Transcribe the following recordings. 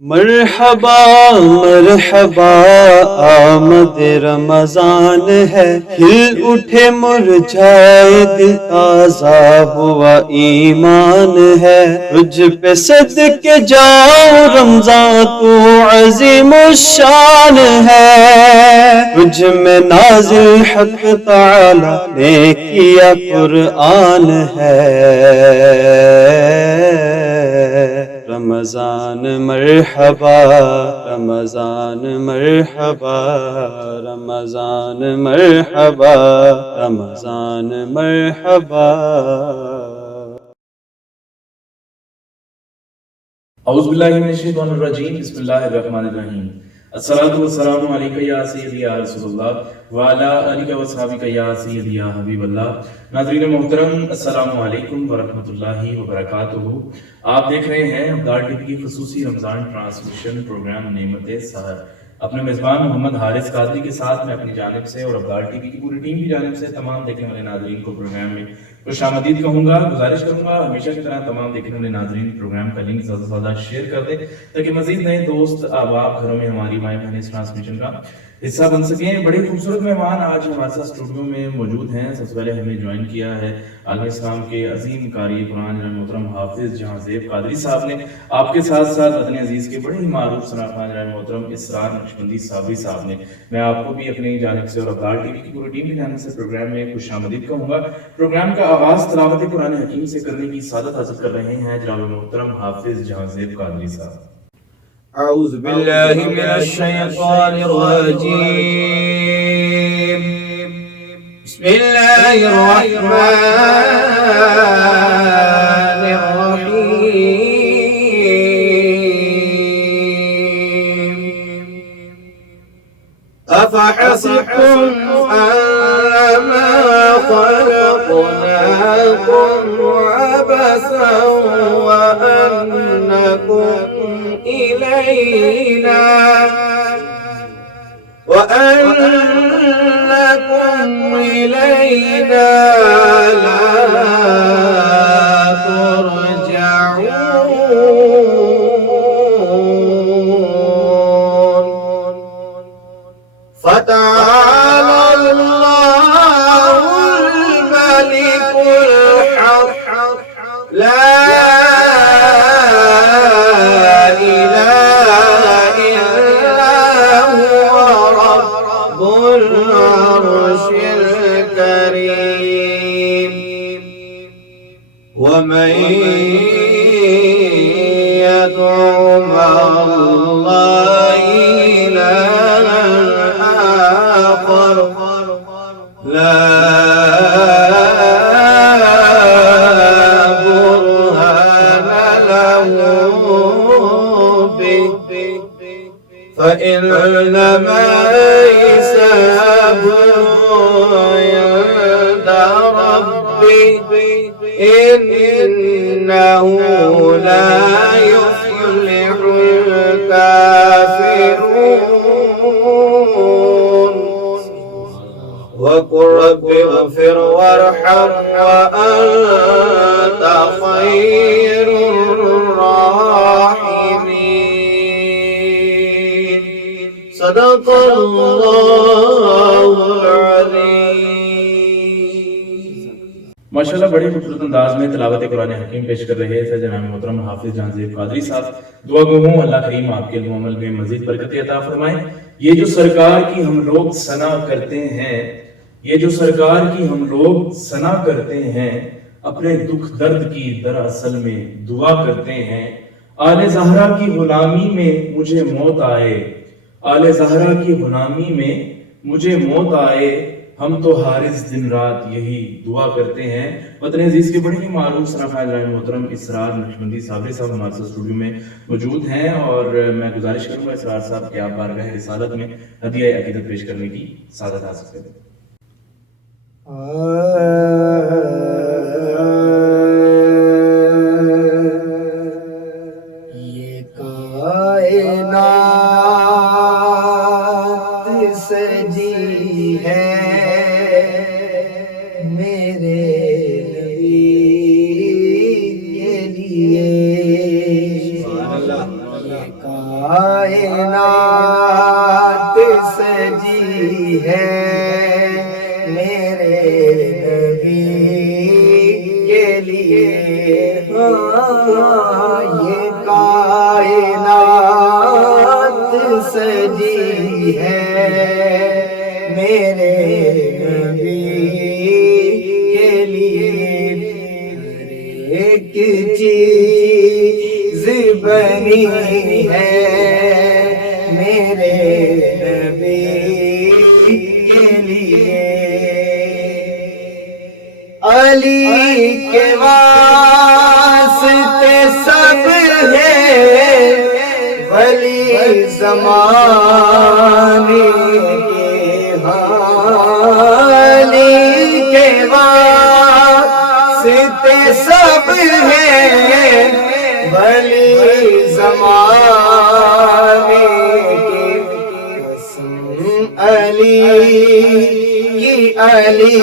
مرحبا مرحبا آمد رمضان ہے، کھل اٹھے مرجھائے دل تازہ ہوا ایمان ہے، تجھ پہ صدقے جاؤ رمضان تو عظیم الشان ہے، تجھ میں نازل حق تعالی نے کیا قرآن ہے۔ رمضان مرحبا رمضان مرحبا رمضان مرحبا رمضان مرحبا۔ اعوذ باللہ من الشیطان الرجیم، بسم اللہ الرحمن الرحیم۔ الصلاۃ والسلام علیک یا سیدی یا رسول اللہ وعلی آلہ وصحبہ یا سیدی یا حبیب اللہ۔ ناظرین محترم، السلام علیکم ورحمۃ اللہ وبرکاتہ۔ آپ دیکھ رہے ہیں ابدال ٹی وی کی خصوصی رمضان ٹرانسمیشن پروگرام نعمت سحر۔ اپنے میزبان محمد حارث قادری کے ساتھ میں اپنی جانب سے اور ابدال ٹی وی کی پوری ٹیم کی جانب سے تمام دیکھنے والے ناظرین کو پروگرام میں خوش آمدید کہوں گا۔ گزارش کروں گا ہمیشہ کی طرح تمام دیکھنے والے ناظرین پروگرام کا لنک زیادہ سے زیادہ شیئر کر دیں تاکہ مزید نئے دوست احباب گھروں میں ہماری مائیں بہنیں اس ٹرانسمیشن کا حصہ بن سکیں۔ بڑے خوبصورت مہمان آج ہمارے ساتھ اسٹوڈیو میں موجود ہیں۔ سب سے پہلے ہمیں جوائن کیا ہے عالم اسلام کے عظیم قاری قرآن جناب محترم حافظ جہاں زیب قادری صاحب نے، آپ کے ساتھ ساتھ وطن عزیز کے بڑے ہی معروف صنعتکار جناب محترم اسرار نقشبندی صابری صاحب نے۔ میں آپ کو بھی اپنی جانب سے اور ابدال ٹی وی کی پوری ٹیم کی جانب سے پروگرام میں خوش آمدید کہوں گا۔ پروگرام کا آغاز تلاوت قرآن حکیم سے کرنے کی سعادت حاصل کر رہے ہیں جناب محترم حافظ جہاں زیب قادری صاحب۔ أعوذ بالله من الشيطان الرجيم. بسم الله الرحمن الرحيم. أفحسبتم أنما خلقناكم عبثا وأنكم إلينا لا ترجعون. فتعالى الله الملك الحق لا ومن يدع مع الله إلها آخر لا برهان له به فإنما حسابه عند ربه إنه لا يفلح الكافرون. وقل رب اغفر وارحم وأنت خير الراحمين. صدق الله العظيم. ماشاءاللہ بڑے خوبصورت انداز میں تلاوت قرآن حکیم پیش کر رہے تھے جناب محترم حافظ جہاں زیب قادری صاحب۔ دعا گو ہوں اللہ کریم آپ کے علم و عمل میں مزید برکت عطا فرمائیں۔ یہ جو سرکار کی ہم لوگ ثنا کرتے ہیں، یہ جو سرکار کی ہم لوگ ثنا کرتے ہیں، اپنے دکھ درد کی دراصل میں دعا کرتے ہیں۔ آل زہرا کی غلامی میں مجھے موت آئے، آل زہرا کی غلامی میں مجھے موت آئے، ہم تو حارث دن رات یہی دعا کرتے ہیں۔ وطن عزیز کے بڑے ہی معروف صنعتکار جناب محترم اسرار نقشبندی صابری صاحب ہمارے ساتھ اسٹوڈیو میں موجود ہیں، اور میں گزارش کروں گا اسرار صاحب کہ آپ بارگاہ رسالت میں ہدیہ عقیدت پیش کرنے کی سعادت حاصل کریں۔ یہ کائنات سجی ہے میرے نبی کے لیے، یہ کائنات سجی ہے میرے نبی کے لیے، یہ کائنات سجی ہے میرے نبی کے لیے، ہر ایک چیز بنی ہے میرے نبی کے لیے، علی کے واسطے سب ہے ولی زمانے کے، علی کے واسطے سب ہے ولی زمانے کے، قسم علی کی علی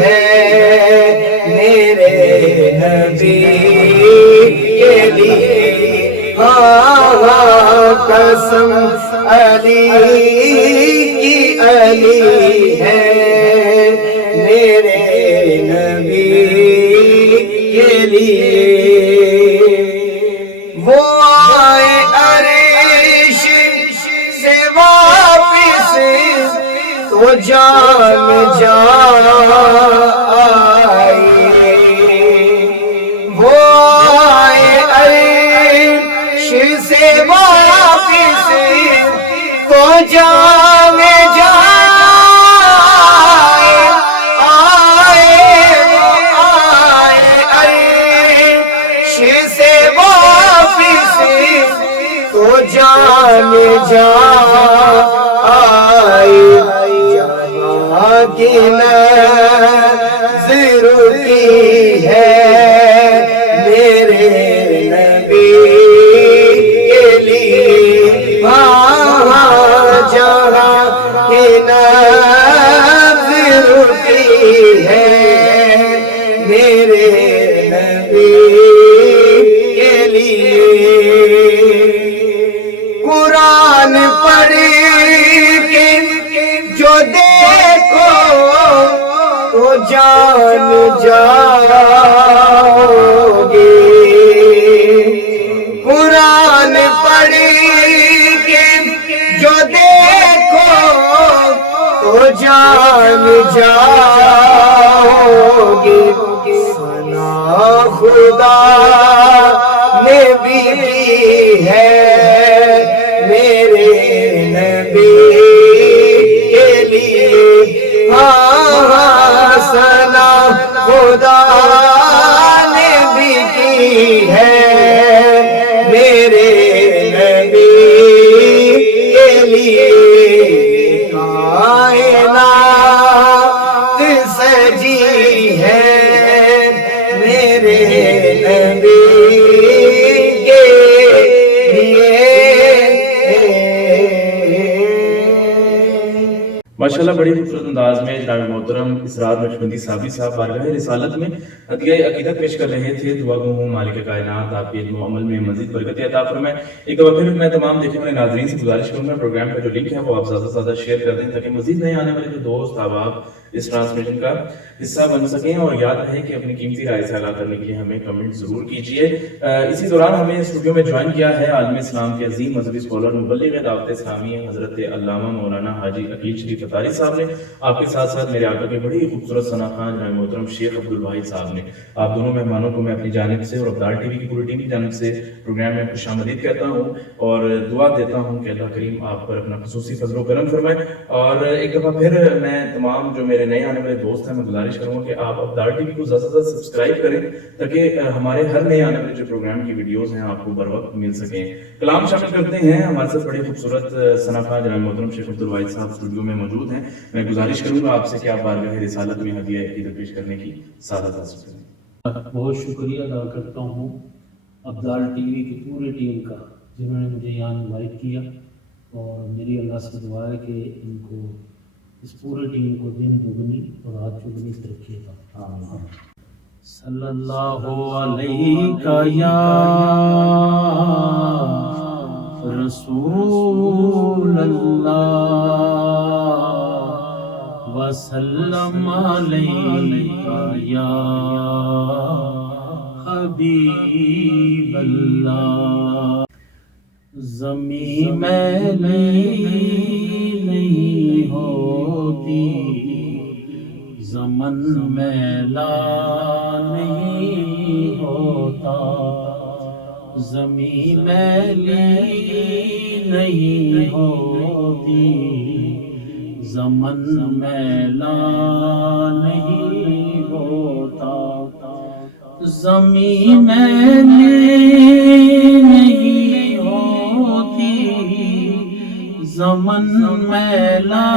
ہے میرے نبی کے لیے، قسم علی کی علی ہے میرے نبی کے لیے، وہ آئے عرش سے واپس تو جان آئی، وہ آئے عرش سے واپس تو جان آئے، آئے عرش سے واپس تو جان آئی، جہاں کی نظر کی ہے میرے نبی کے لیے، جہاں کی نظر کی ہے میرے نبی کے لیے، قرآن پڑھ کے جو دیکھو تو جان جاؤ گے، قرآن پڑھ کے جو دیکھو تو جان جاؤ گے، ثنا خدا نے بھی ہے میرے نبی کے لیے، ثنا خدا نے بھی کی ہے میرے نبی کے لیے، کائنات سجی ہے میرے نبی کے لیے۔ ماشاءاللہ بڑی خوبصورت انداز میں جناب محترم اسرار نقشبندی صاحبی صاحب بارگاہ رسالت میں عطیہ عقیدت پیش کر رہے تھے۔ دعا گو ہوں مالک کائنات آپ کے علم و عمل میں مزید برکت عطا فرمائے۔ ایک دفعہ پھر میں تمام دیکھنے والے ناظرین سے گزارش کروں گا پروگرام کا جو لنک ہے وہ آپ زیادہ سے زیادہ شیئر کر دیں تاکہ مزید نئے آنے والے جو دوست احباب اس ٹرانسمیشن کا حصہ بن سکیں، اور یاد رہے کہ اپنی قیمتی رائے سے آگاہ کرنے کے لیے ہمیں کمنٹ ضرور کیجیے۔ اسی دوران ہمیں اسٹوڈیو میں جوائن کیا ہے عالم اسلام کے عظیم مذہبی اسکالر مبلغ دعوت اسلامی حضرت علامہ مولانا حاجی عقیل شریف اتاری صاحب نے، آپ کے ساتھ ساتھ میرے آقا کے بڑی خوبصورت ثنا خان جناب محترم شیخ عبدالواحد صاحب نے۔ آپ دونوں مہمانوں کو میں اپنی جانب سے اور ابدال ٹی وی کی پوری ٹیم کی جانب سے پروگرام میں خوش آمدید کہتا ہوں اور دعا دیتا ہوں کہ اللہ کریم آپ پر اپنا خصوصی فضل و کرم فرمائے۔ اور ایک دفعہ پھر میں تمام جو میرے نئے آنے والے دوست ہیں میں گزارش کروں گا کہ آپ ابدال ٹی وی کو زیادہ سے زیادہ سبسکرائب کریں تاکہ ہمارے ہر نئے آنے والے جو پروگرام کی ویڈیوز ہیں آپ کو بر وقت مل سکیں۔ کلام شامل کرتے ہیں، ہمارے ساتھ بڑے خوبصورت ثنا خان جناب محترم شیخ عبدالواحد صاحب اسٹوڈیو میں موجود ہیں۔ میں گزارش کروں گا آپ سے کہ آپ بارگاہ رسالت میں ہدیہ عقیدت پیش کرنے کی سعادت حاصل کریں۔ بہت شکریہ ادا کرتا ہوں ابدال ٹی وی کی پوری ٹیم کا جنہوں نے مجھے یہاں انوائٹ کیا، اور میری اللہ سے دعا ہے کہ ان کو اس پوری ٹیم کو دن دگنی اور رات چگنی ترقی عطا فرمائے۔ صلی اللہ علیہ یا رسول اللہ وسلم علیکہ یا حبیب اللہ۔ زمین میلی نہیں ہوتی، زمن میلا نہیں ہوتا، زمین میلی نہیں ہوتی، زمن میلا نہیں ہوتا، زمین میلی نہیں ہوتی، زمن میلا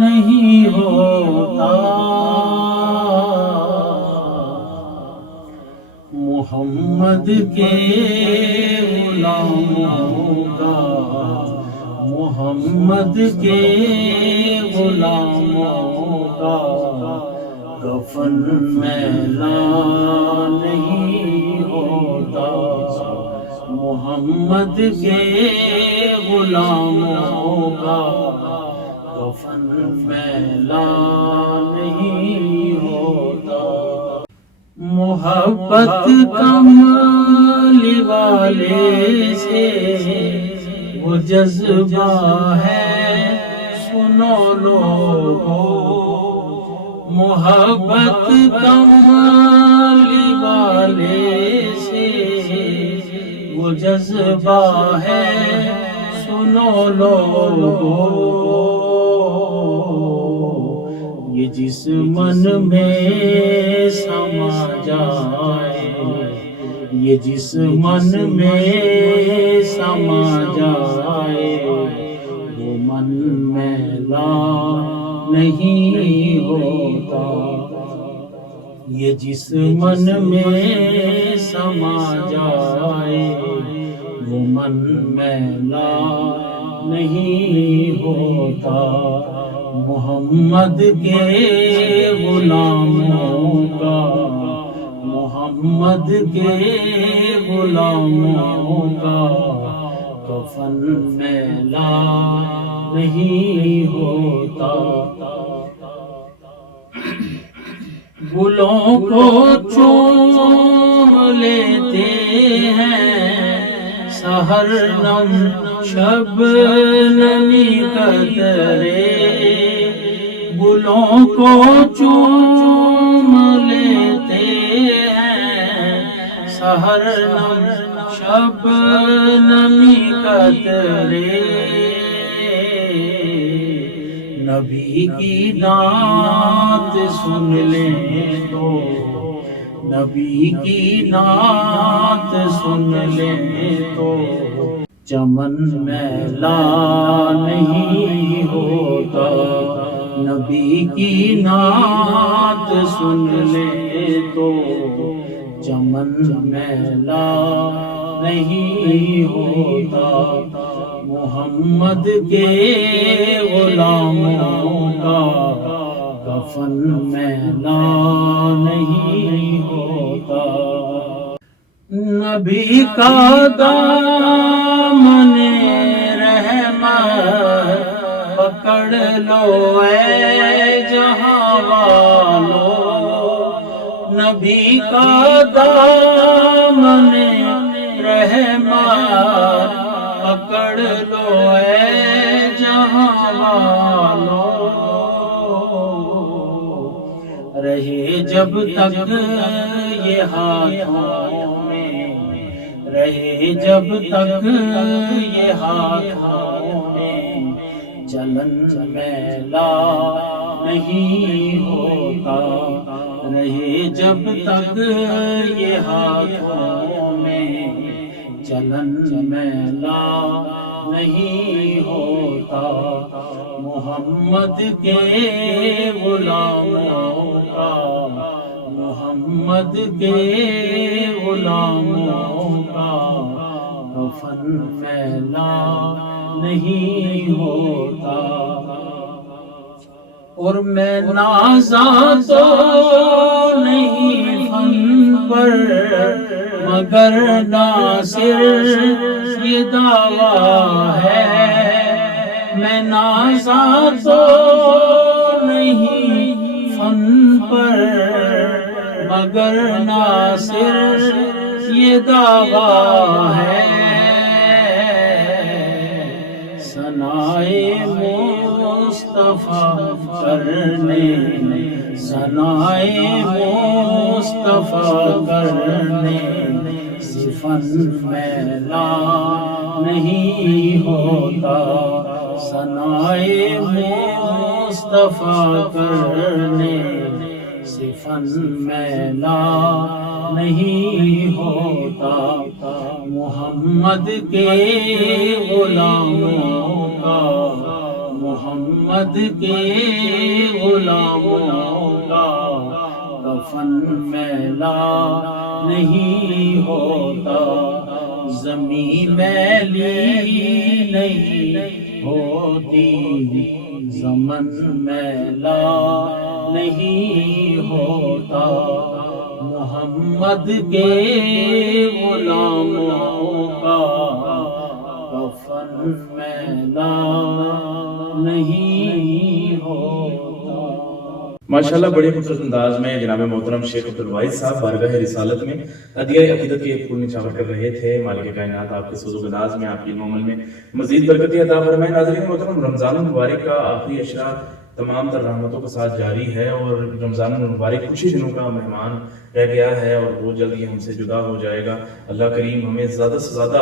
نہیں ہوتا، محمد کے غلاموں کا، محمد کے غلاموں کا کفن میلا نہیں ہوتا، محمد کے غلاموں کا کفن میلا نہیں ہوتا۔ محبت کملی والے سے وہ جذبہ ہے سنو لوگو، محبت کملی والے سے وہ جذبہ ہے سنو لوگو، یہ جس من میں سما جائے، یہ جس من میں سما جائے، وہ من میلا نہیں ہوتا، یہ جس من میں سما جائے، وہ من میلا نہیں ہوتا، محمد کے غلاموں کا، محمد کے غلاموں کا کفن میلا نہیں ہوتا، گلوں کو چوم لیتے ہیں سحر نم شب نمی قطرے، گلوں کو چوم لیتے ہیں سحر نم شب نمی قطرے، نبی کی نعت سن لیں تو، نبی کی نعت سن لیں تو چمن میلا نہیں ہوتا، نبی کی نعت سن لیں تو چمن میلا نہیں ہوتا، محمد کے غلاموں کا کفن میلا نہیں ہوتا، نبی کا دامن رحمت پکڑ لو اے جہاں والو، نبی کا دامن رحمت پکڑ لو اے جہاں والو، رہے جب تک یہ ہاتھوں میں، رہے جب تک یہ ہاتھوں میں، چلن میلا نہیں ہوتا، رہے جب تک یہ ہاتھوں میں، چلن میلا نہیں ہوتا، محمد کے غلاموں کا، محمد کے غلاموں کا کفن میلا نہیں ہوتا، اور میں نازا تو نہیں فن پر مگر ناصر یہ دعویٰ ہے میں نازا تو نہیں فن پر مگر ناصر یہ دعویٰ ہے ثنائے مصطفیٰ کرنے ثنائے مصطفیٰ کرنے سے فن میلا نہیں ہوتا ثنائے مصطفیٰ کرنے سے فن میلا نہیں ہوتا محمد کے غلاموں کا محمد کے غلاموں کا کفن میلا نہیں ہوتا زمین میلی نہیں ہوتی زمن میلا نہیں ہوتا محمد کے غلاموں کا کفن میلا نہیں ہوتا۔ ماشاءاللہ بڑے خوبصورت انداز میں جناب محترم شیخ عبدالواحد صاحب بارگاہ رسالت میں ہدیہ عقیدت کے پھول نچھاور کر رہے تھے۔ مالک کائنات آپ کے سوز و گداز میں آپ کی علم و عمل میں مزید برکتی عطا فرمائے۔ ناظرین محترم، رمضان المبارک کا آخری اشرا تمام تر رحمتوں کے ساتھ جاری ہے اور رمضان المبارک کچھ ہی دنوں کا مہمان رہ گیا ہے اور وہ جلد ہی ہم سے جدا ہو جائے گا۔ اللہ کریم ہمیں زیادہ سے زیادہ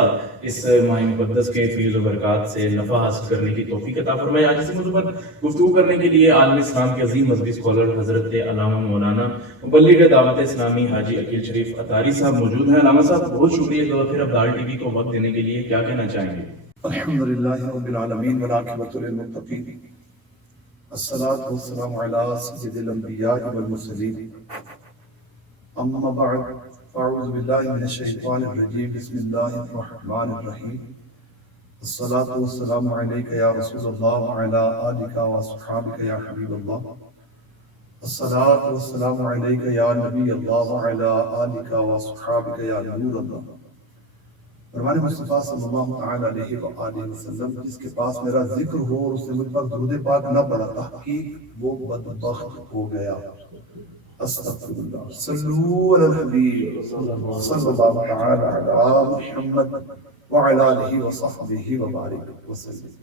اس ماہ مقدس کے فیض و برکات سے نفع حاصل کرنے کی توفیق عطا فرمائے۔ آج اسی موضوع پر گفتگو کرنے کے لیے عالم اسلام کے عظیم مذہبی اسکالر حضرت علامہ مولانا مبلغ دعوت اسلامی حاجی عقیل شریف اطاری صاحب موجود ہیں۔ علامہ صاحب بہت شکریہ ایک بار پھر ابدال ٹی وی کو وقت دینے کے لیے، کیا کہنا چاہیں گے؟ الحمدللہ رب العالمین والعاقبۃ للمتقین الصلاۃ والسلام علی سید الانبیاء والمرسلین اما بعد فاعوذ باللہ من الشیطان الرجیم بسم اللہ الرحمن الرحیم الصلاۃ والسلام علیک یا رسول اللہ وعلی آلک واصحابک یا حبیب اللہ الصلاۃ والسلام علیک یا نبی اللہ وعلی آلک واصحابک یا نور اللہ۔ فرمان مصطفیٰ صلی اللہ تعالی علیہ وآلہ وسلم جس کے پاس میرا ذکر ہو اور اس نے مجھ پر درود پاک نہ پڑھا تحقیق وہ بدبخت ہو گیا۔ استغفر اللہ۔ صلو علی الحبیب صلی اللہ تعالی علی محمد وعلی آلہ وصحبہ وبارک وسلم۔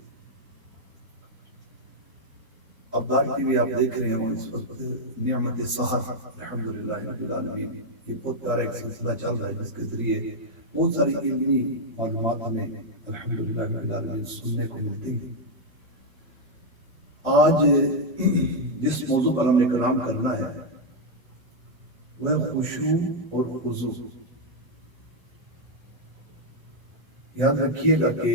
ابدال ٹی وی آپ دیکھ رہے ہیں اس وقت نعمت سحر الحمدللہ رب العالمین، یہ بہت پیارا ایک سلسلہ چل رہا ہے جس کے ذریعے بہت ساری علمی معلومات ہمیں الحمدللہ رب العالمین سننے کو ملتی ہیں۔ آج جس موضوع پر ہم نے کلام کرنا ہے وہ خشوع اور خضوع۔ یاد رکھیے گا کہ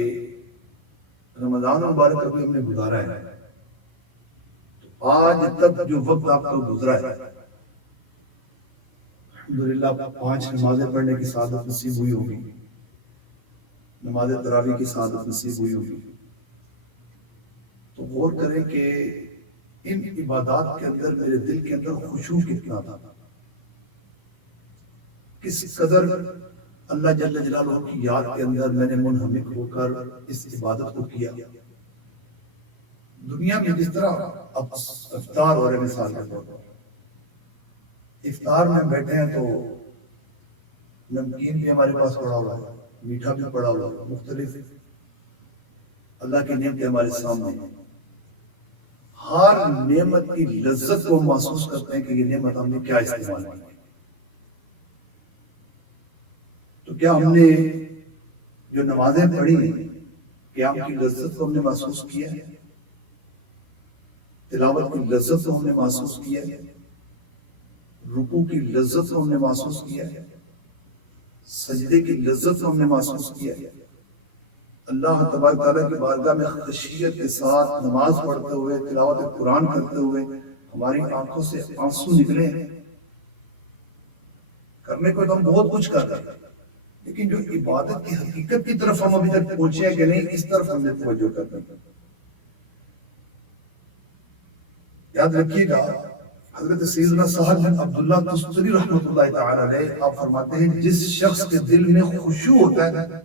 رمضان مبارک ابھی ہم نے گزارا ہے، تو آج تک جو وقت آپ کو گزرا ہے الحمدللہ 5 نمازیں پڑھنے کی سعادت نصیب ہوئی ہوگی، نماز تراویح کی سعادت نصیب ہوئی ہوگی، تو غور کریں کہ ان عبادات کے اندر میرے دل کے اندر خشوع کتنا تھا، کس قدر اللہ جل جلالہ کی یاد کے اندر میں نے منہمک ہو کر اس عبادت کو کیا۔ دنیا میں جس طرح اب افطار ہو رہے مثال کے طور پر افطار میں بیٹھے ہیں تو نمکین بھی ہمارے پاس پڑا ہوا ہے، میٹھا بھی پڑا ہوا ہے، مختلف اللہ کی نعمتیں ہمارے سامنے ہیں۔ ہر نعمت کی لذت کو محسوس کرتے ہیں کہ یہ نعمت ہم نے کیا استعمال کی، تو کیا ہم نے جو نمازیں پڑھی ہیں قیام کی لذت کو ہم نے محسوس کیا ہے، تلاوت کی لذت کو ہم نے محسوس کیا ہے، رکوع کی لذت کو ہم نے محسوس کیا ہے، سجدے کی لذت کو ہم نے محسوس کیا ہے، اللہ تبارک تعالیٰ کی بارگاہ میں خشیت کے ساتھ نماز پڑھتے ہوئے تلاوت قرآن کرتے ہوئے ہماری آنکھوں سے آنسو نکلے ہیں۔ کرنے کو تو ہم بہت کچھ کر رہے ہیں، لیکن جو عبادت کی حقیقت کی طرف ہم ابھی تک پہنچے ہیں کہ نہیں، اس طرف ہم نے توجہ کرنا ہے۔ یاد رکھیے گا حضرت سیدنا سہل بن عبداللہ تستری رحمۃ اللہ تعالی علیہ آپ فرماتے ہیں جس شخص کے دل میں خشوع ہوتا ہے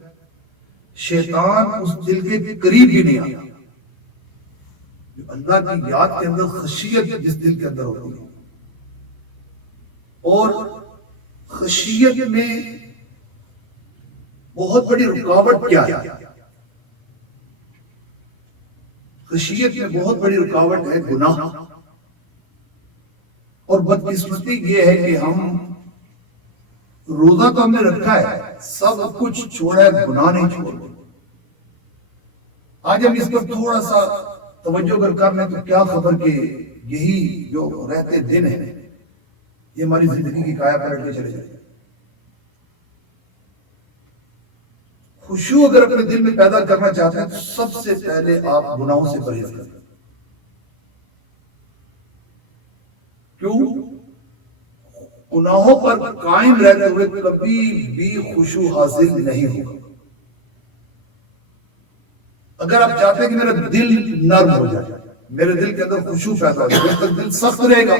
شیطان اس دل کے قریب بھی نہیں آتا. جو اللہ کی یاد کے اندر خشیت جس دل کے اندر ہوتی ہے، اور خشیت میں بہت بڑی رکاوٹ کیا ہے؟ خشیت میں بہت بڑی رکاوٹ ہے گناہ. اور بدقسمتی یہ ہے کہ ہم روزہ تو ہم نے رکھا ہے، سب کچھ چھوڑا ہے، گناہ نہیں چھوڑا. آج ہم اس پر تھوڑا سا توجہ اگر کر لیں تو کیا خبر کہ یہی جو رہتے دن ہیں یہ ہماری زندگی کی کایا پلٹ کے چلے جائے. خشوع اگر اپنے دل میں پیدا کرنا چاہتے ہیں تو سب سے پہلے آپ گناہوں سے پرہیز کریں. کیوں؟ گناہوں پر قائم رہتے ہوئے کبھی بھی خشوع حاصل نہیں ہوگا. اگر آپ چاہتے ہیں کہ میرا دل نرم ہو جائے، میرے دل کے اندر خشوع پیدا ہو جائے، جب تک دل سخت رہے گا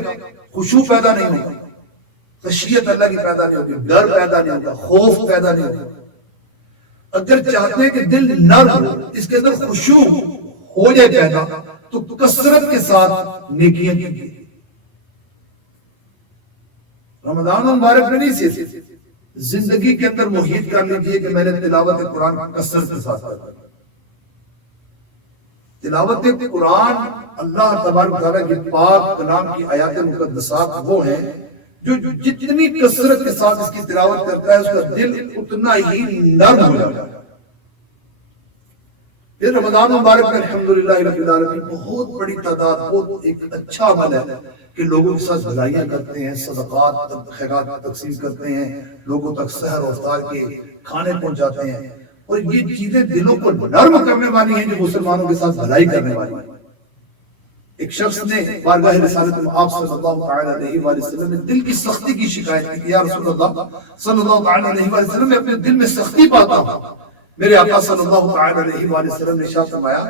خشوع پیدا نہیں ہوگا، خشیت اللہ کی پیدا نہیں ہوگی، ڈر پیدا نہیں ہوگا، خوف پیدا نہیں ہوگا. اگر چاہتے ہیں کہ دل نرم ہو، اس کے اندر خشوع ہو جائے پیدا، تو کثرت کے ساتھ نیکیاں کیجیے. رمضان مبارک میں نہیں صرف زندگی کے اندر محیط کر لیجیے کہ میں نے تلاوت قرآن کثرت کے ساتھ کرتا. تلاوت قرآن اللہ تبارک و تعالیٰ کی پاک کلام کی آیات مقدسات وہ ہیں جو جتنی کثرت کے ساتھ اس کی تلاوت کرتا ہے اس کا دل اتنا ہی نرم ہو جاتا ہے. پھر رمضان مبارک میں الحمدللہ رب العالمین بہت بڑی تعداد، بہت ایک اچھا عمل ہے کہ لوگوں کے ساتھ بھلائیاں کرتے ہیں، صدقات خیرات تقسیم کرتے ہیں، لوگوں تک سحر و افطار کے کھانے پہنچاتے ہیں. اور یہ چیزیں دلوں کو نرم کرنے والی ہیں جو مسلمانوں کے ساتھ بھلائی کرنے والی ہیں. ایک شخص نے بارگاہ رسالت آپ صلی اللہ تعالی علیہ وآلہ وسلم میں دل کی سختی کی شکایت کی کہ یا رسول اللہ صلی اللہ تعالی علیہ وآلہ وسلم میں اپنے دل میں سختی پاتا ہوں. میرے آقا صلی اللہ تعالی علیہ وآلہ وسلم نے ارشاد فرمایا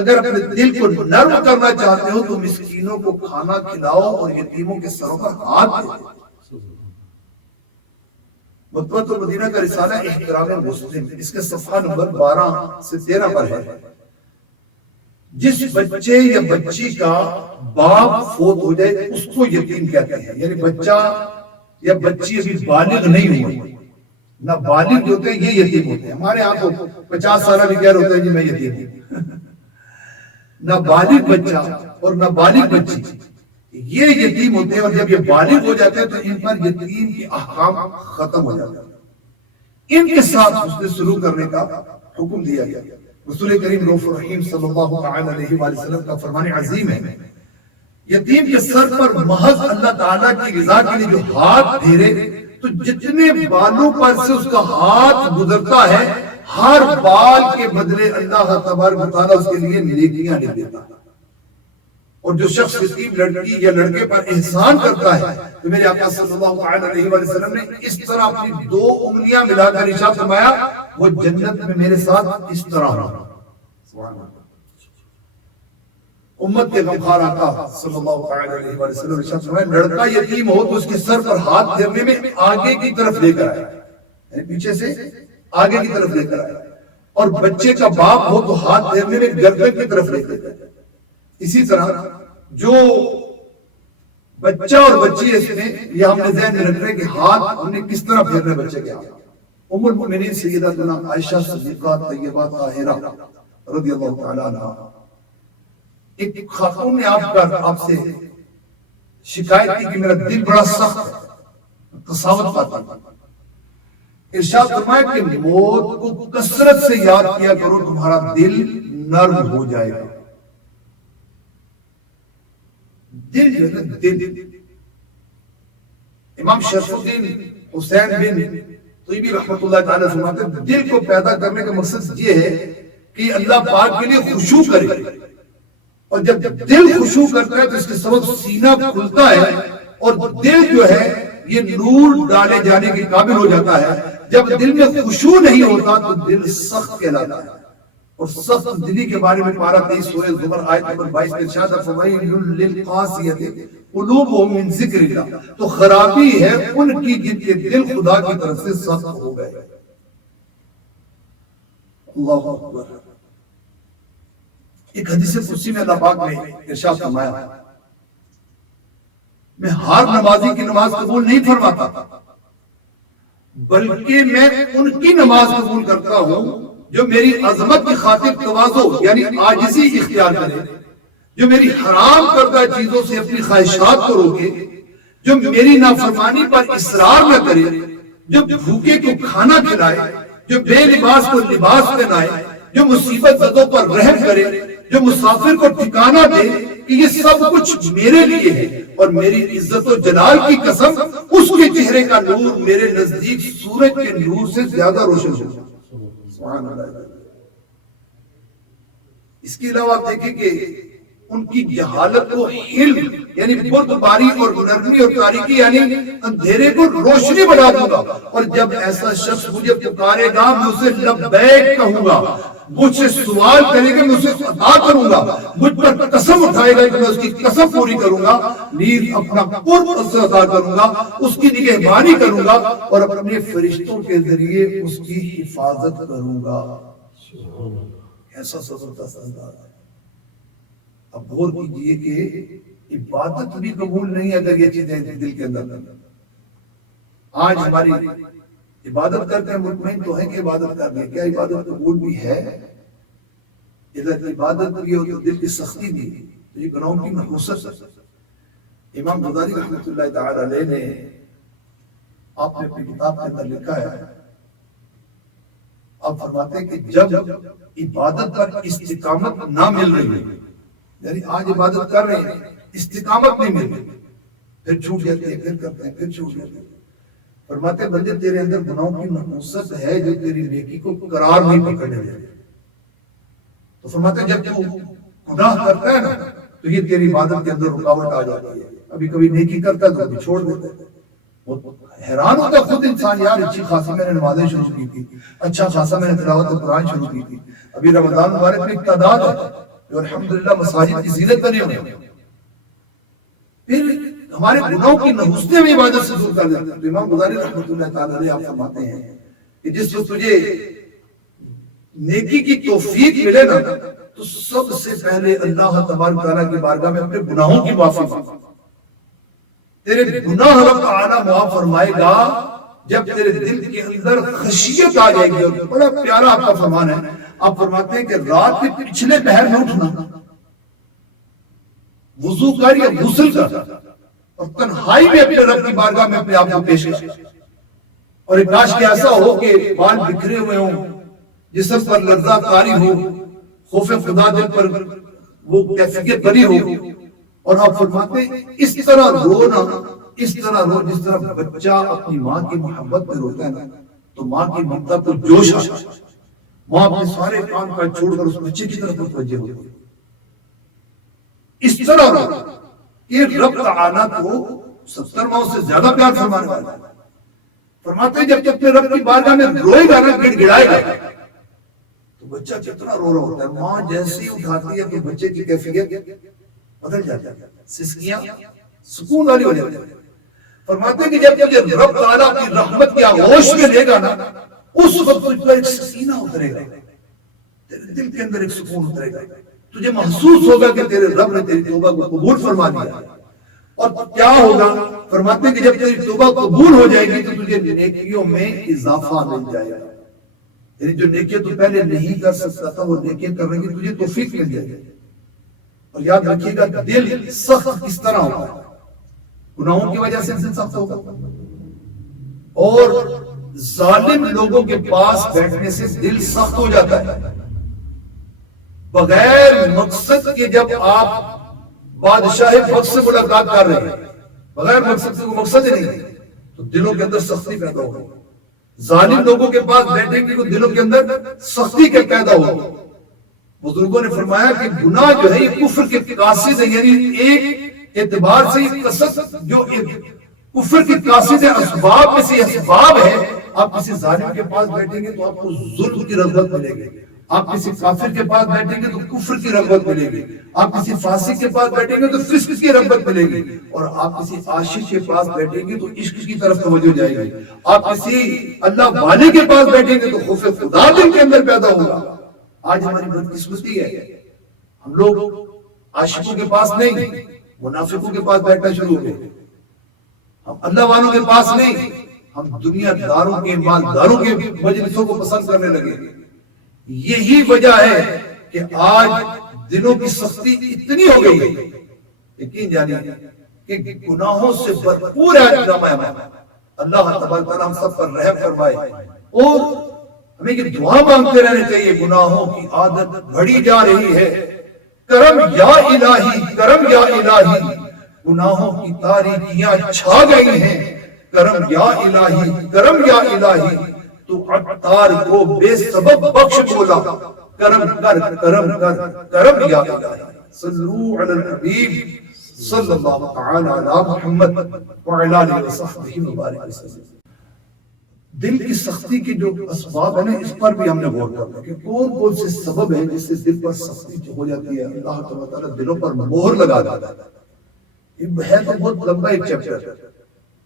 اگر اپنے دل کو نرم کرنا چاہتے ہو تو مسکینوں کو کھانا کھلاؤ اور یتیموں کے سروں پر ہاتھ دو. مطبوعۃ المدینہ کا رسالہ احترام مسلم، اس کے صفحہ نمبر 12 سے 13 پر ہے. جس بچے یا بچی کا باپ فوت ہو جائے اس کو یتیم کہتے ہیں. یعنی بچہ یا بچی ابھی بالغ نہیں ہوئی، نہ بالغ جو ہوتے ہیں یہ یتیم ہوتے ہیں. ہمارے ہاں تو 50 سالہ بھی کہہ رہے ہوتے ہیں جی میں یتیم ہوں. نہ بالغ بچہ اور نہ بالغ بچی یہ یتیم ہوتے ہیں، اور جب یہ بالغ ہو جاتے ہیں تو ان پر یتیم کے احکام ختم ہو جاتے ہیں. ان کے ساتھ حسن سلوک کرنے کا حکم دیا گیا. رسول کریم رؤوف الرحیم صلی اللہ تعالی علیہ وآلہ وسلم کا فرمان عظیم ہے یتیم کے سر پر محض اللہ تعالیٰ کی رضا کے لیے جو ہاتھ پھیرے تو جتنے بالوں پر سے اس کا ہاتھ گزرتا ہے ہر بال کے بدلے اللہ تبارک و تعالیٰ اس کے لیے نیکیاں لکھ دیتا ہے. اور جو شخص یتیم لڑکی یا لڑکے پر احسان کرتا ہے تو میرے آقا صلی اللہ علیہ وآلہ وسلم نے اس طرح اپنی 2 انگلیاں ملا کر ارشاد فرمایا وہ جنت میں میرے ساتھ اس طرح رہا. امت کے غمخوار آقا صلی اللہ علیہ وآلہ وسلم ارشاد فرمایا لڑکا یتیم ہو تو اس کے سر پر ہاتھ پھیرنے میں آگے کی طرف لے کر آئے، یعنی پیچھے سے آگے کی طرف لے کر آئے. اور بچے کا باپ ہو تو ہاتھ پھیرنے میں گردن کی طرف لے کر آئے. اسی طرح جو بچہ اور بچی ہے اس میں یہ ہم نے ذہن میں رکھ رہے کہ ہاتھ ہم نے کس طرح پھیرنے بچے کے ہاتھ. ام المؤمنین سیدتنا عائشہ صدیقہ طیبہ طاہرہ رضی اللہ تعالی عنہ ایک خاتون نے آپ سے شکایت کی کہ میرا دل بڑا سخت ہے، قساوت پاتا ہے. ارشاد فرمایا کہ موت کو کثرت سے یاد کیا کرو تمہارا دل نرم ہو جائے گا. دل جو ہے دل. امام شرف الدین حسین بن طیبی رحمۃ اللہ تعالی فرماتے ہیں دل کو پیدا کرنے کا مقصد یہ ہے کہ اللہ پاک کے لیے خشوع کرے، اور جب دل خشوع کرتا ہے تو اس کے سبب سینہ کھلتا ہے اور دل جو ہے یہ نور ڈالے جانے کے قابل ہو جاتا ہے. جب دل میں خشوع نہیں ہوتا تو دل سخت کہلاتا ہے. اور سخت دلی کے بارے میں پارہ 23 سورہ زمر آیت نمبر 22 میں ارشاد ہے فَوَيْلٌ لِّلْقَاسِيَةِ قُلُوبُهُم مِّن ذِكْرِ اللَّهِ، تو خرابی ہے ان کی جن کے دل خدا کی طرف سے سخت ہو گئے۔ اللہ اکبر۔ ایک حدیث قدسی میں اللہ پاک نے ارشاد فرمایا میں ہر نمازی کی نماز قبول نہیں فرماتا، بلکہ میں ان کی نماز قبول کرتا ہوں جو میری عظمت کی خاطر تواضع یعنی عاجزی اختیار کرے، جو میری حرام کردہ چیزوں سے اپنی خواہشات کو روکے، جو میری نافرمانی پر اصرار نہ کرے، جو بھوکے کو کھانا کھلائے، جو بے لباس کو لباس پہنائے، جو مصیبت زدوں پر رحم کرے، جو مسافر کو ٹھکانہ دے، کہ یہ سب کچھ میرے لیے ہے، اور میری عزت و جلال کی قسم اس کے چہرے کا نور میرے نزدیک سورج کے نور سے زیادہ روشن ہوگا۔ سبحان اللہ۔ اس کے علاوہ آپ دیکھیں کہ ان کی جہالت کو علم یعنی بردباری اور نرمی اور تاریکی یعنی اندھیرے کو روشنی بنا دوں گا، اور جب ایسا شخص مجھے پکارے گا میں اسے لبیک کہوں گا، مجھ سے سوال کرے گا میں اسے عطا کروں گا، مجھ پر قسم اٹھائے گا کہ میں اس کی قسم پوری کروں گا، نیز اپنا قرب اس سے عطا کروں گا، اس کی نگہبانی کروں گا، اور اپنے فرشتوں کے ذریعے اس کی حفاظت کروں گا۔ ایسا زبردست انداز ہے۔ اب غور کیجئے کہ عبادت بھی قبول نہیں ہے اگر یہ چیزیں دل کے اندر۔ آج ہماری عبادت کرتے ہیں مطمئن تو ہے کہ عبادت کر رہے ہیں، کیا عبادت قبول بھی ہے؟ اگر عبادت بھی ہو تو دل کی سختی بھی، تو یہ گناہوں کی نحوست۔ امام غزالی رحمۃ اللہ تعالی علیہ نے آپ نے اپنی کتاب کے اندر لکھا ہے، آپ فرماتے ہیں کہ جب عبادت پر استقامت نہ مل رہی ہے، یعنی آج عبادت کر رہے ہیں استقامت نہیں مل رہی، پھر چھوٹ جاتے ہیں، پھر کرتے ہیں، پھر چھوٹ جاتے ہیں، فرماتے ہیں بندے تیرے اندر گناہوں کی نحوست ہے جو تیری نیکی کو قرار نہیں پکڑنے دے۔ تو فرماتے ہیں جب تو گناہ کرتا ہے نا تو یہ تیری عبادت کے اندر رکاوٹ آ جاتی ہے، ابھی کبھی نیکی کرتا ہے تو کبھی چھوڑ دیتا ہے۔ وہ حیران ہوتا خود انسان، یار اچھی خاصی میں نے نمازیں شروع کی تھی، اچھا خاصا میں نے تلاوت قرآن شروع کی تھی، ابھی رمضان مبارک میں ایک تعداد ہے جو الحمدللہ مساجد کی زینت بنے ہوئے ہیں، پھر ہمارے گناہوں کی نحوستیں بھی عبادت سے دور کر دیتے ہیں۔ تو امام غزالی رحمۃ اللہ تعالی علیہ آپ فرماتے ہیں کہ جس وقت تجھے نیکی کی توفیق ملے نا تو سب سے پہلے اللہ تبارک تعالیٰ کی بارگاہ میں اپنے گناہوں کی معافی مانگ، تیرے گناہ رب تعالیٰ معاف فرمائے گا جب تیرے دل کے اندر خشیت آ جائے گی۔ اور بڑا پیارا آپ کا فرمان ہے، آپ فرماتے ہیں کہ رات کے پچھلے پہر میں اٹھنا، وضو کر یا غسل کر اور تنہائی میں اپنے رب کی بارگاہ میں اپنے آپ کو پیش کر، اور ایک کاش کہ ایسا ہو کہ بال بکھرے ہوئے ہوں، جسم پر لرزہ کاری ہو، خوف خدا دل پر وہ کیفیت بنی ہو، اور آپ فرماتے ہیں اس طرح رونا، اس طرح رو جس طرح بچہ اپنی ماں کی محبت میں روتا ہے نا تو ماں کی ممتا کو جوش آتا ہے، ماں اپنے سارے کام کا چھوڑ کر اس بچے کی طرف متوجہ ہوتی ہے، اس طرح رو کہ رب تعالیٰ کو 70 ماؤں سے زیادہ پیار فرمانے والا ہے۔ فرماتے ہیں جب تک اپنے رب کی بارگاہ میں روئے گا نا، گڑ گڑائے گا، تو بچہ کتنا رو رہا ہوتا ہے، ماں جیسے ہی اٹھاتی ہے تو بچے کی کیفیت بدل جاتی ہے، سسکیاں سکون والی ہو جاتی ہے۔ فرماتے ہیں کہ جب تجھے رب تعالیٰ کی رحمت کی آغوش میں لے گا نا، اس وقت تجھ پر ایک سکینہ اترے گا، تیرے دل کے اندر ایک سکون اترے گا، تجھے محسوس ہوگا کہ تیرے رب نے تیری توبہ کو قبول فرما دیا۔ اور کیا ہوگا؟ فرماتے ہیں کہ جب تیری توبہ قبول ہو جائے گی تو تجھے نیکیوں میں اضافہ مل جائے گا، یعنی جو نیکیاں تو پہلے نہیں کر سکتا تھا وہ نیکیاں کرنے کی تجھے توفیق مل جائے گی۔ اور یاد رکھیے گا دل سخت کس طرح ہوگا، گناہوں کی وجہ سے دل سخت ہوگا، اور ظالم لوگوں کے پاس بیٹھنے سے دل سخت ہو جاتا ہے۔ بغیر مقصد کے جب آپ بادشاہ وقت سے ملاقات کر رہے ہیں، بغیر مقصد سے، کوئی مقصد ہی نہیں تو دلوں کے اندر سختی پیدا ہوگی۔ ظالم لوگوں کے پاس بیٹھنے کی دلوں کے اندر سختی کے پیدا ہوگی۔ بزرگوں نے فرمایا کہ گناہ جو ہے یہ کفر کے قاصد ہے، یعنی ایک اعتبار سے یہ قصد جو کفر کے قاصد اسباب میں سے اسباب ہے۔ آپ کسی ظالم کے پاس بیٹھیں گے تو آپ کو ظلم کی رغبت ملے گی، آپ کسی کافر کے پاس بیٹھیں گے تو کفر کی رغبت ملے گی، آپ کسی فاسق کے پاس بیٹھیں گے تو فسق کی رغبت ملے گی، اور آپ کسی عاشق کے پاس بیٹھیں گے تو عشق کی طرف توجہ جائے گی، آپ کسی اللہ والے کے پاس بیٹھیں گے تو خوف خدا دل کے اندر پیدا ہوگا۔ آج ہماری بدقسمتی ہے، ہم لوگ عاشقوں کے پاس نہیں، منافقوں کے پاس بیٹھنا شروع ہو گئے، ہم اللہ والوں کے پاس نہیں، ہم دنیا داروں کے مالداروں کے مجلسوں کو پسند کرنے لگے۔ یہی وجہ ہے کہ آج دلوں کی سختی اتنی ہو گئی ہے، یقین جانیے کہ گناہوں سے بھرپور ہے جامعہ ہمارا۔ اللہ تبارک تعالیٰ ہم سب پر رحم فرمائے، اور ہمیں یہ دعا مانگتے رہنے چاہیے، گناہوں کی عادت بڑھی جا رہی ہے، کرم یا الہی، کرم یا الہی، گناہوں کی تاریکیاں چھا گئی ہیں، کرم یا الہی، کرم یا الہی، تو عطار کو بے سبب بخش بولا، کرم کر، کرم کر، کرم یا الہی۔ صلو علی الحبیب صلی اللہ تعالی علی محمد وعلی آلہ وصحبہ وبارک وسلم۔ دل کی سختی کے جو اسباب ہیں اس پر بھی ہم نے غور کرنا کہ کون کون سے سبب ہیں جس سے دل پر سختی ہو جاتی ہے، اللہ تعالیٰ دلوں پر مہر لگا دیتا ہے۔ یہ ہے تو بہت لمبا ایک چیپٹر،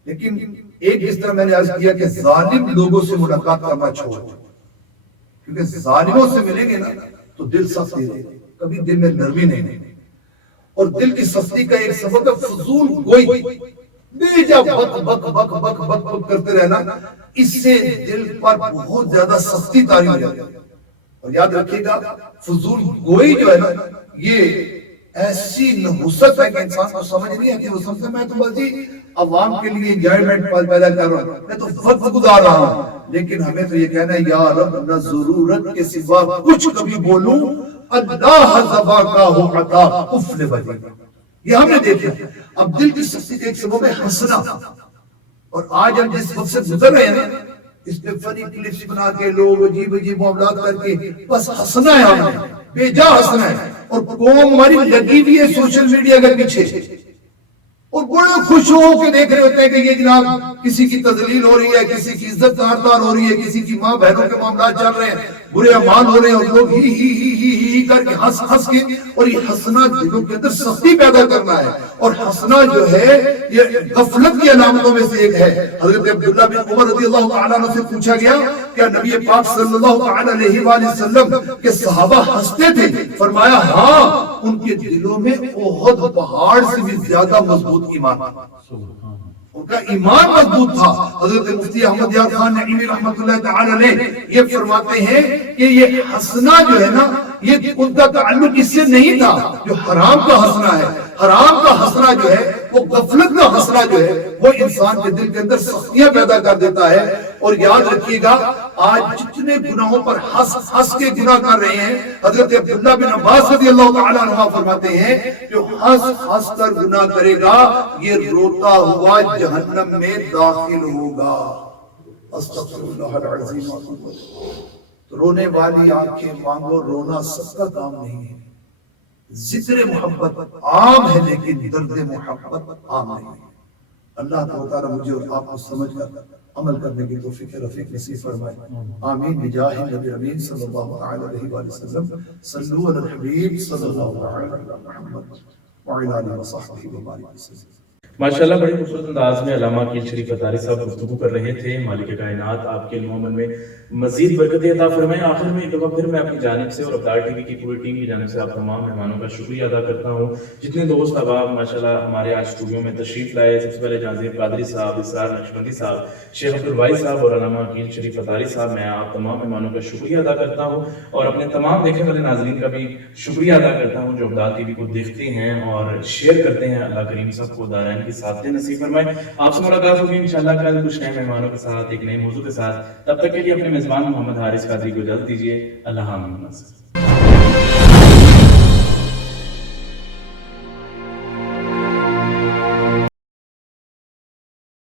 لیکن ایک اس طرح میں نے عرض کیا کہ ظالم لوگوں سے ملاقات کرنا چھوڑ، کیونکہ ظالموں سے ملیں گے نا تو دل سخت ہی رہے، کبھی دل میں نرمی نہیں۔ اور دل کی سختی کا ایک سبب ہے فضول گوئی، بے جا بک بک بک بک بک بک کرتے رہنا، اس سے دل پر بہت زیادہ سختی طاری ہو جاتی ہے۔ اور یاد رکھیے گا فضول گوئی جو ہے نا، یہ ایسی نحوست ہے کہ انسان کو سمجھ نہیں آتی، وہ سمجھتا میں تو بس جی عوام کے لیے انجوائمنٹ پیدا کر رہا ہوں، میں تو وقت گزار رہا ہوں، لیکن ہمیں تو یہ کہنا ہے یا رب نہ ضرورت کے سوا کچھ کبھی بولوں، اللہ زبا کا ہو عطا قفل بجے۔ یہ ہم نے دیکھا۔ اب دل کی سختی کا ایک سبب ہے ہنسنا، اور آج ہم جس وقت سے گزر رہے ہیں نا، اس پہ فنی کلپس بنا کے لوگ عجیب عجیب معاملات کر کے بس ہنسنا ہے، ہم نے بے جا ہنسنا ہے، اور قوم ہماری لگی بھی ہے سوشل میڈیا کے پیچھے، اور بڑے خوش ہو کے دیکھ رہے ہوتے ہیں کہ یہ جناب کسی کی تذلیل ہو رہی ہے، کسی کی عزت دار ہو رہی ہے، کسی کی ماں بہنوں کے معاملات چل رہے ہیں، برے اعمال ہو رہے ہیں، اور لوگ ہی کر کے ہنس ہنس کے، اور یہ ہنسنا دلوں کے اندر سختی پیدا کرنا ہے، اور ہنسنا جو ہے یہ غفلت کی علامتوں میں سے ایک ہے۔ حضرت عبداللہ بن عمر رضی اللہ تعالیٰ عنہ سے پوچھا گیا کہ نبی پاک صلی اللہ تعالیٰ علیہ وآلہ وسلم کے صحابہ ہنستے تھے؟ فرمایا ہاں، ان کے دلوں میں احد پہاڑ سے بھی زیادہ مضبوط ایمان تھا، ان کا ایمان مضبوط تھا۔ حضرت مفتی احمد یار خان نعیمی رحمۃ اللہ تعالی علیہ یہ فرماتے ہیں کہ یہ ہنسنا جو ہے نا، یہ ان کا تعلق اس سے نہیں تھا جو حرام کا ہنسنا ہے۔ حرام کا ہنسنا جو ہے، وہ غفلت کا ہنسنا جو ہے، وہ انسان کے دل کے اندر سختیاں پیدا کر دیتا ہے۔ اور یاد رکھیے گا آج جتنے گناہوں پر ہنس ہنس کے گناہ کر رہے ہیں، حضرت عبداللہ بن عباس رضی اللہ تعالیٰ عنہ فرماتے ہیں جو ہنس ہنس کر گناہ کرے گا یہ روتا ہوا جہنم میں داخل ہوگا۔ استغفر اللہ العظیم۔ تو رونے والی آنکھیں مانگو، رونا سب کا کام نہیں ہے۔ ذکر محبت عام ہے لیکن درد محبت عام نہیں ہے۔ اللہ تعالیٰ مجھے اور آپ کو سمجھ کر عمل کرنے کی توفیق رفیق نصیب فرمائے، آمین بجاہ نبی امین صلی اللہ علیہ وآلہ وسلم۔ صلو علی الحبیب صلی اللہ علیہ محمد وعلی آلہ وصحبہ وبارک وسلم۔ ماشاءاللہ بڑے خوبصورت انداز میں علامہ عقیل شریف اتاری صاحب گفتگو کر رہے تھے۔ مالک کائنات آپ کے علم و عمل میں مزید برکت عطا فرمائے۔ آخر میں ایک دفعہ پھر میں اپنی جانب سے اور ابدال ٹی وی کی پوری ٹیم کی جانب سے آپ تمام مہمانوں کا شکریہ ادا کرتا ہوں، جتنے دوست احباب ماشاءاللہ ہمارے آج اسٹوڈیو میں تشریف لائے۔ سب سے پہلے جہانگیر قادری صاحب، اسرار نقشبندی صاحب، شیخ عبدالواحد صاحب اور علامہ عقیل شریف اتاری صاحب، میں آپ تمام مہمانوں کا شکریہ ادا کرتا ہوں، اور اپنے تمام دیکھنے والے ناظرین کا بھی شکریہ ادا کرتا ہوں جو ابدال ٹی وی کو دیکھتے ہیں اور شیئر کرتے ہیں۔ اللہ کریم سب کو دارین کی ساتھ نصیب فرمائے۔ آپ سے ملاقات ہوگی انشاءاللہ کل کچھ نئے مہمانوں کے ساتھ، ایک نئے موضوع کے ساتھ۔ تب تک کے لیے اپنے میزبان محمد حارث قادری کو اجازت دیجیے۔ اللہ حافظ۔